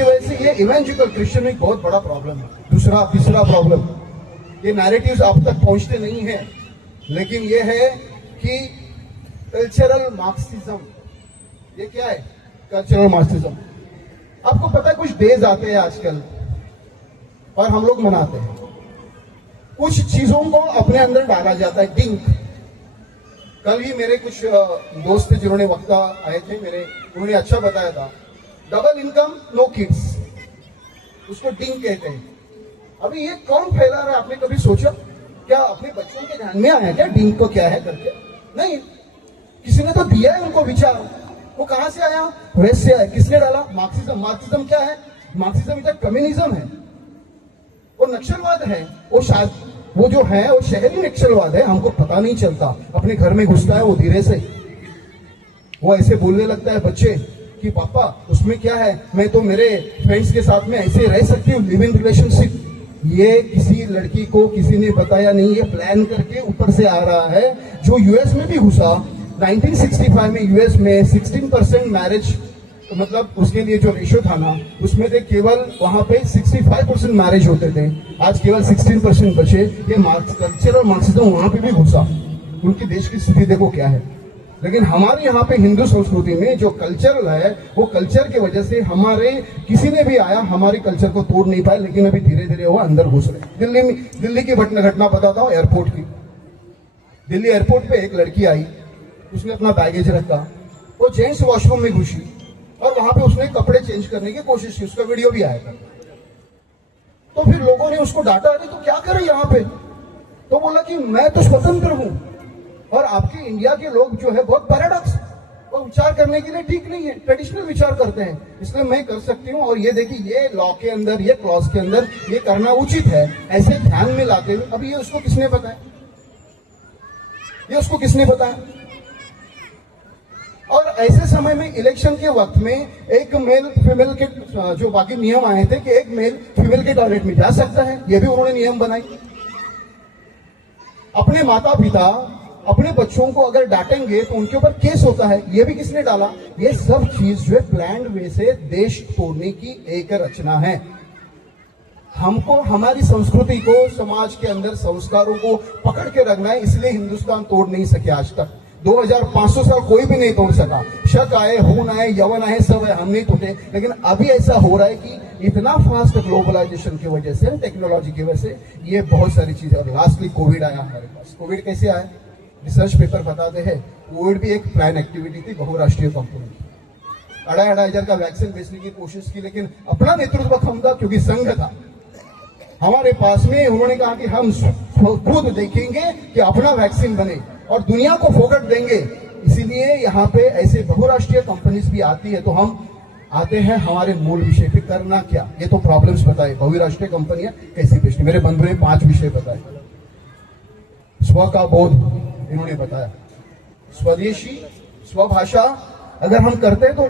की वजह से ये इवेंजुअल क्रिश्चियन में बहुत बड़ा प्रॉब्लम है। दूसरा तीसरा प्रॉब्लम, ये नैरेटिव्स आप तक पहुंचते नहीं है, लेकिन ये है कि कल्चरल मार्क्सिज्म। ये क्या है कल्चरल मार्क्सिज्म? आपको पता है कुछ डेज आते हैं आजकल और हम लोग मनाते हैं, कुछ चीजों को अपने अंदर डाला जाता है। डिंक, कल ही मेरे कुछ दोस्त थे जिन्होंने वक्ता आए थे मेरे, उन्होंने अच्छा बताया था, डबल इनकम नो किड्स, उसको डिंक कहते हैं। अभी ये कौन फैला रहा है? आपने कभी सोचा क्या? अपने बच्चों के ध्यान में आया क्या डिंक को क्या है करके? नहीं, किसी ने तो दिया है उनको विचार। वो कहां से आया? वेस्ट से आया। किसने डाला? मार्क्सिज्म। मार्क्सिज्म क्या है? मार्क्सिज्म इधर कम्युनिज्म है, वो नक्सलवाद है। वो जो है वो शहरी नक्सलवाद है, हमको पता नहीं चलता। अपने घर में घुसता है वो धीरे से, वो ऐसे बोलने लगता है बच्चे कि पापा उसमें क्या है, मैं तो मेरे फ्रेंड्स के साथ में ऐसे रह सकती हूँ, लिव इन रिलेशनशिप। ये किसी लड़की को किसी ने बताया नहीं, ये प्लान करके ऊपर से आ रहा है। जो यूएस में भी घुसा 1965 में, यूएस में 16% मैरिज, मतलब उसके लिए जो रेशियो था ना, उसमें से केवल वहां पे 65% मैरिज होते थे, आज केवल 16% बचे। ये कल्चर और मार्क्सिज्म वहां पे भी घुसा। उनकी देश की स्थिति देखो क्या है। लेकिन हमारे यहाँ पे हिंदू संस्कृति में जो कल्चरल है, वो कल्चर की वजह से हमारे किसी ने भी आया, हमारे कल्चर को तोड़ नहीं पाया, लेकिन अभी धीरे धीरे वो अंदर घुस रहे। दिल्ली की घटना बताता हूँ, एयरपोर्ट की। दिल्ली एयरपोर्ट पे एक लड़की आई, उसने अपना बैगेज रखा, वो जेंट्स वॉशरूम में घुसी और वहां पे उसने कपड़े चेंज करने की कोशिश की, उसका वीडियो भी आया था। तो फिर लोगों ने उसको डांटा, अरे तो क्या करे यहाँ पे? तो बोला कि मैं तो स्वतंत्र हूं और आपके इंडिया के लोग जो है बहुत पैराडॉक्स, वो विचार करने के लिए ठीक नहीं है, ट्रेडिशनल विचार करते हैं, इसलिए मैं कर सकती हूँ। और ये देखिए, ये लॉ के अंदर, ये क्लॉज के अंदर ये करना उचित है, ऐसे ध्यान में लाते हुए। अब ये उसको किसने बताया? ये उसको किसने बताया? और ऐसे समय में इलेक्शन के वक्त में एक मेल फीमेल के जो बाकी नियम आए थे कि एक मेल फीमेल के टॉयलेट में जा सकता है, ये भी उन्होंने नियम बनाई। अपने माता पिता अपने बच्चों को अगर डांटेंगे तो उनके ऊपर केस होता है, ये भी किसने डाला? ये सब चीज जो है प्लान्ड वे से देश तोड़ने की एक रचना है। हमको हमारी संस्कृति को, समाज के अंदर संस्कारों को पकड़ के रखना है, इसलिए हिंदुस्तान तोड़ नहीं सके आज तक। 2500 साल कोई भी नहीं तोड़ सका। शक आए, खून आए, यवन आए, सब है, हम नहीं टूटे। लेकिन अभी ऐसा हो रहा है कि इतना फास्ट ग्लोबलाइजेशन की वजह से, टेक्नोलॉजी की वजह से ये बहुत सारी चीजें। और लास्टली कोविड आया हमारे पास। कोविड कैसे आया? रिसर्च पेपर बताते हैं कोविड भी एक प्लान एक्टिविटी थी बहुराष्ट्रीय कंपनी की। 2,500 का वैक्सीन बेचने की कोशिश की, लेकिन अपना नेतृत्व कम था क्योंकि संघ था हमारे पास में। उन्होंने कहा कि हम खुद देखेंगे कि अपना वैक्सीन बने और दुनिया को फोकट देंगे। इसीलिए यहाँ पे ऐसे बहुराष्ट्रीय कंपनीज भी आती है। तो हम आते हैं हमारे मूल विषय पे, करना क्या? ये तो प्रॉब्लम्स बताए, बहुराष्ट्रीय कंपनियां कैसे बेचती। मेरे बंधु ने 5 विषय बताए। स्व का बोध इन्होंने बताया, स्वदेशी, स्वभाषा अगर हम करते हैं तो